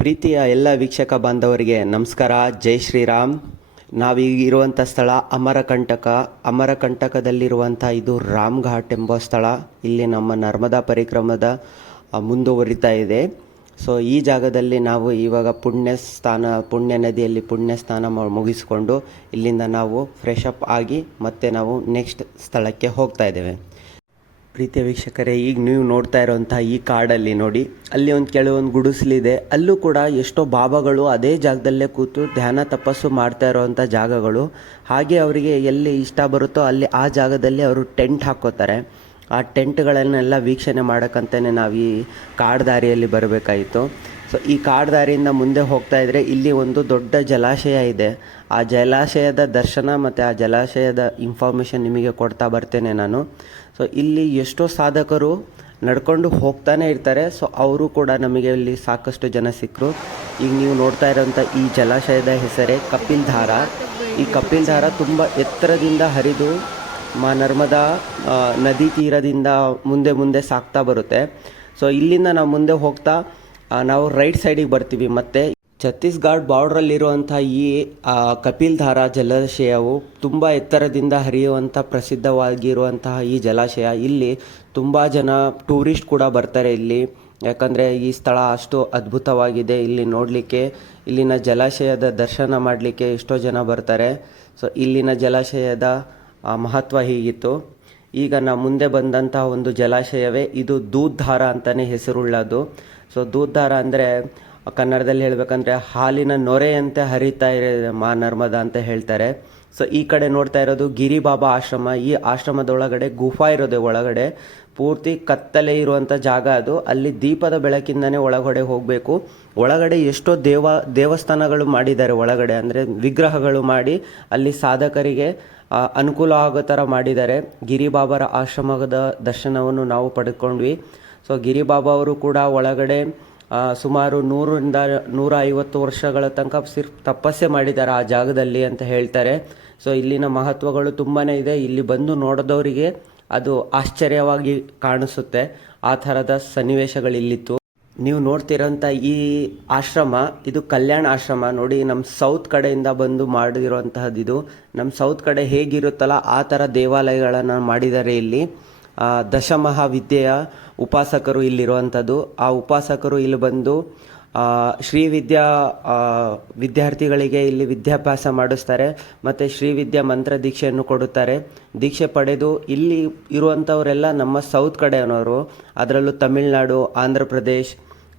ಪ್ರೀತಿಯ ಎಲ್ಲ ವೀಕ್ಷಕ ಬಾಂಧವರಿಗೆ ನಮಸ್ಕಾರ. ಜೈ ಶ್ರೀರಾಮ್. ನಾವೀಗ ಇರುವಂಥ ಸ್ಥಳ ಅಮರಕಂಟಕದಲ್ಲಿರುವಂಥ ಇದು ರಾಮ್ ಘಾಟ್ ಎಂಬ ಸ್ಥಳ. ಇಲ್ಲಿ ನಮ್ಮ ನರ್ಮದಾ ಪರಿಕ್ರಮದ ಮುಂದುವರಿತಾ ಇದೆ. ಸೊ ಈ ಜಾಗದಲ್ಲಿ ನಾವು ಇವಾಗ ಪುಣ್ಯ ನದಿಯಲ್ಲಿ ಪುಣ್ಯ ಸ್ನಾನ ಮುಗಿಸ್ಕೊಂಡು ಇಲ್ಲಿಂದ ನಾವು ಫ್ರೆಶ್ ಅಪ್ ಆಗಿ ಮತ್ತೆ ನಾವು ನೆಕ್ಸ್ಟ್ ಸ್ಥಳಕ್ಕೆ ಹೋಗ್ತಾ ಇದ್ದೇವೆ. ಪ್ರೀತಿಯ ವೀಕ್ಷಕರೇ, ಈಗ ನೀವು ನೋಡ್ತಾ ಇರೋವಂಥ ಈ ಕಾಡಲ್ಲಿ ನೋಡಿ, ಅಲ್ಲಿ ಕೆಲವೊಂದು ಗುಡಿಸಲಿದೆ. ಅಲ್ಲೂ ಕೂಡ ಎಷ್ಟೋ ಬಾಬಾಗಳು ಅದೇ ಜಾಗದಲ್ಲೇ ಕೂತು ಧ್ಯಾನ ತಪಸ್ಸು ಮಾಡ್ತಾ ಇರೋವಂಥ ಜಾಗಗಳು. ಹಾಗೆ ಅವರಿಗೆ ಎಲ್ಲಿ ಇಷ್ಟ ಬರುತ್ತೋ ಅಲ್ಲಿ ಆ ಜಾಗದಲ್ಲಿ ಅವರು ಟೆಂಟ್ ಹಾಕ್ಕೋತಾರೆ. ಆ ಟೆಂಟ್ಗಳನ್ನೆಲ್ಲ ವೀಕ್ಷಣೆ ಮಾಡೋಕ್ಕಂತಲೇ ನಾವು ಈ ಕಾಡು ದಾರಿಯಲ್ಲಿ ಬರಬೇಕಾಯಿತು. ಸೊ ಈ ಕಾಡು ದಾರಿಯಿಂದ ಮುಂದೆ ಹೋಗ್ತಾ ಇದ್ದರೆ ಇಲ್ಲಿ ಒಂದು ದೊಡ್ಡ ಜಲಾಶಯ ಇದೆ. ಆ ಜಲಾಶಯದ ದರ್ಶನ ಮತ್ತು ಆ ಜಲಾಶಯದ ಇನ್ಫಾರ್ಮೇಷನ್ ನಿಮಗೆ ಕೊಡ್ತಾ ಬರ್ತೇನೆ ನಾನು. ಸೊ ಇಲ್ಲಿ ಎಷ್ಟೋ ಸಾಧಕರು ನಡ್ಕೊಂಡು ಹೋಗ್ತಾನೆ ಇರ್ತಾರೆ. ಸೊ ಅವರು ಕೂಡ ನಮಗೆ ಇಲ್ಲಿ ಸಾಕಷ್ಟು ಜನ ಸಿಕ್ಕರು. ಈಗ ನೀವು ನೋಡ್ತಾ ಇರೋಂಥ ಈ ಜಲಾಶಯದ ಹೆಸರೇ ಕಪಿಲ್ ಧಾರ. ಈ ಕಪಿಲ್ ಧಾರ ತುಂಬ ಎತ್ತರದಿಂದ ಹರಿದು ನರ್ಮದಾ ನದಿ ತೀರದಿಂದ ಮುಂದೆ ಸಾಗ್ತಾ ಬರುತ್ತೆ. ಸೊ ಇಲ್ಲಿಂದ ನಾವು ಮುಂದೆ ಹೋಗ್ತಾ ನಾವು ರೈಟ್ ಸೈಡಿಗೆ ಬರ್ತೀವಿ. ಮತ್ತು ಛತ್ತೀಸ್ಗಢ ಬಾರ್ಡ್ರಲ್ಲಿರುವಂಥ ಈ ಕಪಿಲ್ ಧಾರಾ ಜಲಾಶಯವು ತುಂಬ ಎತ್ತರದಿಂದ ಹರಿಯುವಂಥ ಪ್ರಸಿದ್ಧವಾಗಿರುವಂತಹ ಈ ಜಲಾಶಯ. ಇಲ್ಲಿ ತುಂಬ ಜನ ಟೂರಿಸ್ಟ್ ಕೂಡ ಬರ್ತಾರೆ ಇಲ್ಲಿ, ಯಾಕಂದರೆ ಈ ಸ್ಥಳ ಅಷ್ಟು ಅದ್ಭುತವಾಗಿದೆ. ಇಲ್ಲಿ ನೋಡಲಿಕ್ಕೆ, ಇಲ್ಲಿನ ಜಲಾಶಯದ ದರ್ಶನ ಮಾಡಲಿಕ್ಕೆ ಎಷ್ಟೋ ಜನ ಬರ್ತಾರೆ. ಸೊ ಇಲ್ಲಿನ ಜಲಾಶಯದ ಮಹತ್ವ ಹೀಗಿತ್ತು. ಈಗ ನಾವು ಮುಂದೆ ಬಂದಂತಹ ಒಂದು ಜಲಾಶಯವೇ ಇದು ದೂದ್ ಧಾರ ಅಂತಲೇ ಹೆಸರುಳ್ಳದು. ಸೊ ದೂದ್ ಧಾರ ಅಂದರೆ ಕನ್ನಡದಲ್ಲಿ ಹೇಳಬೇಕಂದ್ರೆ ಹಾಲಿನ ನೊರೆಯಂತೆ ಹರಿತಾ ಇದೆ ನರ್ಮದಾ ಅಂತ ಹೇಳ್ತಾರೆ. ಸೊ ಈ ಕಡೆ ನೋಡ್ತಾ ಇರೋದು ಗಿರಿಬಾಬಾ ಆಶ್ರಮ. ಈ ಆಶ್ರಮದೊಳಗಡೆ ಗುಫಾ ಇರೋದೆ, ಒಳಗಡೆ ಪೂರ್ತಿ ಕತ್ತಲೆ ಇರುವಂಥ ಜಾಗ ಅದು. ಅಲ್ಲಿ ದೀಪದ ಬೆಳಕಿಂದನೇ ಒಳಗಡೆ ಹೋಗಬೇಕು. ಒಳಗಡೆ ಎಷ್ಟೋ ದೇವಸ್ಥಾನಗಳು ಮಾಡಿದ್ದಾರೆ. ಒಳಗಡೆ ಅಂದರೆ ವಿಗ್ರಹಗಳು ಮಾಡಿ ಅಲ್ಲಿ ಸಾಧಕರಿಗೆ ಅನುಕೂಲ ಆಗೋ ಥರ ಮಾಡಿದ್ದಾರೆ. ಗಿರಿಬಾಬಾರ ಆಶ್ರಮದ ದರ್ಶನವನ್ನು ನಾವು ಪಡೆದುಕೊಂಡ್ವಿ. ಸೊ ಗಿರಿಬಾಬಾ ಅವರು ಕೂಡ ಒಳಗಡೆ ಸುಮಾರು 100-150 ವರ್ಷಗಳ ತನಕ ತಪಸ್ಸೆ ಮಾಡಿದ್ದಾರೆ ಆ ಜಾಗದಲ್ಲಿ ಅಂತ ಹೇಳ್ತಾರೆ. ಸೊ ಇಲ್ಲಿನ ಮಹತ್ವಗಳು ತುಂಬಾ ಇದೆ. ಇಲ್ಲಿ ಬಂದು ನೋಡಿದವರಿಗೆ ಅದು ಆಶ್ಚರ್ಯವಾಗಿ ಕಾಣಿಸುತ್ತೆ. ಆ ಥರದ ಸನ್ನಿವೇಶಗಳಿಲ್ಲಿತ್ತು. ನೀವು ನೋಡ್ತಿರೋಂಥ ಈ ಆಶ್ರಮ ಇದು ಕಲ್ಯಾಣ ಆಶ್ರಮ. ನೋಡಿ, ನಮ್ಮ ಸೌತ್ ಕಡೆಯಿಂದ ಬಂದು ಮಾಡಿರುವಂತಹದ್ದು ಇದು. ನಮ್ಮ ಸೌತ್ ಕಡೆ ಹೇಗಿರುತ್ತಲ್ಲ ಆ ಥರ ದೇವಾಲಯಗಳನ್ನು ಮಾಡಿದ್ದಾರೆ ಇಲ್ಲಿ. ದಶಮಹಾವಿದ್ಯೆಯ ಉಪಾಸಕರು ಇಲ್ಲಿರುವಂಥದ್ದು. ಆ ಉಪಾಸಕರು ಇಲ್ಲಿ ಬಂದು ಶ್ರೀವಿದ್ಯಾ ವಿದ್ಯಾರ್ಥಿಗಳಿಗೆ ಇಲ್ಲಿ ವಿದ್ಯಾಭ್ಯಾಸ ಮಾಡಿಸ್ತಾರೆ. ಮತ್ತು ಶ್ರೀವಿದ್ಯಾ ಮಂತ್ರ ದೀಕ್ಷೆಯನ್ನು ಕೊಡುತ್ತಾರೆ. ದೀಕ್ಷೆ ಪಡೆದು ಇಲ್ಲಿ ಇರುವಂಥವರೆಲ್ಲ ನಮ್ಮ ಸೌತ್ ಕಡೆಯವರು, ಅದರಲ್ಲೂ ತಮಿಳುನಾಡು, ಆಂಧ್ರ ಪ್ರದೇಶ್,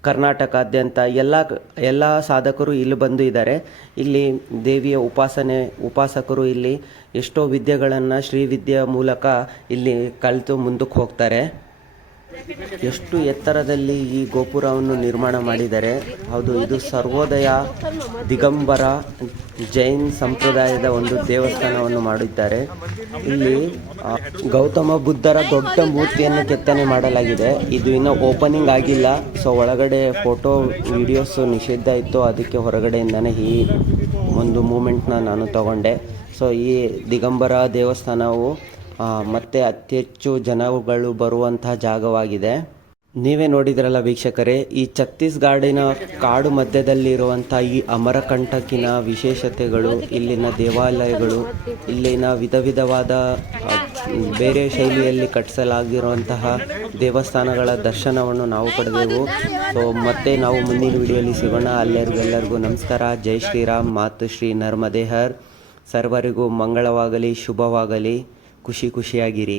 ಕರ್ನಾಟಕಾದ್ಯಂತ ಎಲ್ಲ ಸಾಧಕರು ಇಲ್ಲಿ ಬಂದು ಇದ್ದಾರೆ. ಇಲ್ಲಿ ದೇವಿಯ ಉಪಾಸಕರು ಇಲ್ಲಿ ಎಷ್ಟೋ ವಿದ್ಯೆಗಳನ್ನು ಶ್ರೀವಿದ್ಯೆಯ ಮೂಲಕ ಇಲ್ಲಿ ಕಲಿತು ಮುಂದಕ್ಕೆ ಹೋಗ್ತಾರೆ. ಎಷ್ಟು ಎತ್ತರದಲ್ಲಿ ಈ ಗೋಪುರವನ್ನು ನಿರ್ಮಾಣ ಮಾಡಿದ್ದಾರೆ. ಹೌದು, ಇದು ಸರ್ವೋದಯ ದಿಗಂಬರ ಜೈನ್ ಸಂಪ್ರದಾಯದ ಒಂದು ದೇವಸ್ಥಾನವನ್ನು ಮಾಡಿದ್ದಾರೆ. ಇಲ್ಲಿ ಗೌತಮ ಬುದ್ಧರ ದೊಡ್ಡ ಮೂರ್ತಿಯನ್ನು ಕೆತ್ತನೆ ಮಾಡಲಾಗಿದೆ. ಇದು ಇನ್ನೂ ಓಪನಿಂಗ್ ಆಗಿಲ್ಲ. ಸೊ ಒಳಗಡೆ ಫೋಟೋ ವಿಡಿಯೋಸ್ ನಿಷಿದ್ಧ ಇತ್ತು, ಅದಕ್ಕೆ ಹೊರಗಡೆಯಿಂದನೇ ಈ ಒಂದು ಮೂಮೆಂಟ್ನ ನಾನು ತಗೊಂಡೆ. ಸೊ ಈ ದಿಗಂಬರ ದೇವಸ್ಥಾನವು ಮತ್ತೆ ಅತಿ ಹೆಚ್ಚು ಜನಗಳು ಬರುವಂತಹ ಜಾಗವಾಗಿದೆ. ನೀವೇ ನೋಡಿದ್ರಲ್ಲ ವೀಕ್ಷಕರೇ, ಈ ಛತ್ತೀಸ್ಗಢಿನ ಕಾಡು ಮಧ್ಯದಲ್ಲಿರುವಂಥ ಈ ಅಮರಕಂಟಕಿನ ವಿಶೇಷತೆಗಳು, ಇಲ್ಲಿನ ದೇವಾಲಯಗಳು, ಇಲ್ಲಿನ ವಿಧವಾದ ಬೇರೆ ಶೈಲಿಯಲ್ಲಿ ಕಟ್ಟಿಸಲಾಗಿರುವಂತಹ ದೇವಸ್ಥಾನಗಳ ದರ್ಶನವನ್ನು ನಾವು ಪಡೆದೆವು. ಸೊ ಮತ್ತೆ ನಾವು ಮುಂದಿನ ವಿಡಿಯೋಲಿ ಸಿಗೋಣ. ಎಲ್ಲರಿಗೂ ನಮಸ್ಕಾರ. ಜೈ ಶ್ರೀರಾಮ್. ಮಾತು ಶ್ರೀ ನರ್ಮದೇಹರ್. ಸರ್ವರಿಗೂ ಮಂಗಳವಾಗಲಿ, ಶುಭವಾಗಲಿ. ಖುಷಿಯಾಗಿರಿ.